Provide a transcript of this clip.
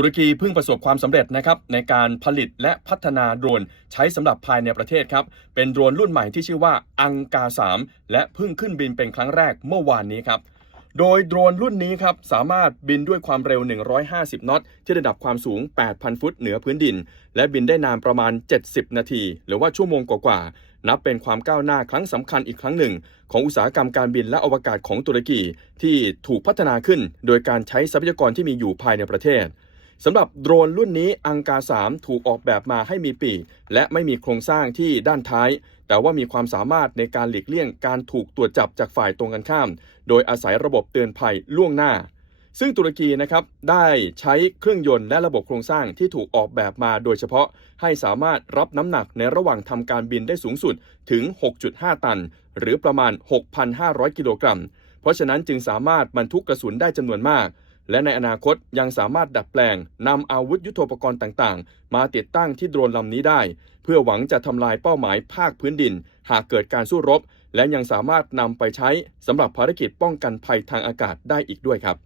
ตุรกีเพิ่งประสบความสำเร็จนะครับในการผลิตและพัฒนาโดรนใช้สำหรับภายในประเทศครับ เป็นโดรนรุ่นใหม่ที่ชื่อว่าอังกา 3 และเพิ่งขึ้นบินเป็นครั้งแรกเมื่อวานนี้ครับโดยโดรนรุ่นนี้ครับสามารถบินด้วยความเร็ว 150 นอตที่ระดับความสูง 8,000 ฟุตเหนือพื้นดิน และบินได้นานประมาณ 70 นาที หรือว่าชั่วโมงกว่าๆนับเป็นความก้าวหน้าครั้งสำคัญอีกครั้งหนึ่ง ของอุตสาหกรรมการบินและอวกาศของตุรกี ที่ถูกพัฒนาขึ้น โดยการใช้ทรัพยากรที่มีอยู่ภายในประเทศ สำหรับโดรนรุ่นนี้อังกา 3 ถูกออกแบบมาให้มีปีกและไม่มีโครงสร้างที่ด้านท้าย แต่ว่ามีความสามารถในการหลีกเลี่ยงการถูกตรวจจับจากฝ่ายตรงกันข้าม โดยอาศัยระบบเตือนภัยล่วงหน้า ซึ่งตุรกีนะครับได้ใช้เครื่องยนต์และระบบโครงสร้างที่ถูกออกแบบมาโดยเฉพาะ ให้สามารถรับน้ำหนักในระหว่างทำการบินได้สูงสุดถึง 6.5 ตัน หรือประมาณ 6,500 กิโลกรัม เพราะฉะนั้นจึงสามารถบรรทุกกระสุนได้จำนวนมาก และในอนาคตยังสามารถดัดแปลงนำอาวุธยุโทโธปกรณ์ต่างๆ มาติดตั้งที่โดรนลำนี้ได้ เพื่อหวังจะทำลายเป้าหมายภาคพื้นดิน หากเกิดการสู้รบ และยังสามารถนำไปใช้สำหรับภารกิจป้องกันภัยทางอากาศได้อีกด้วยครับ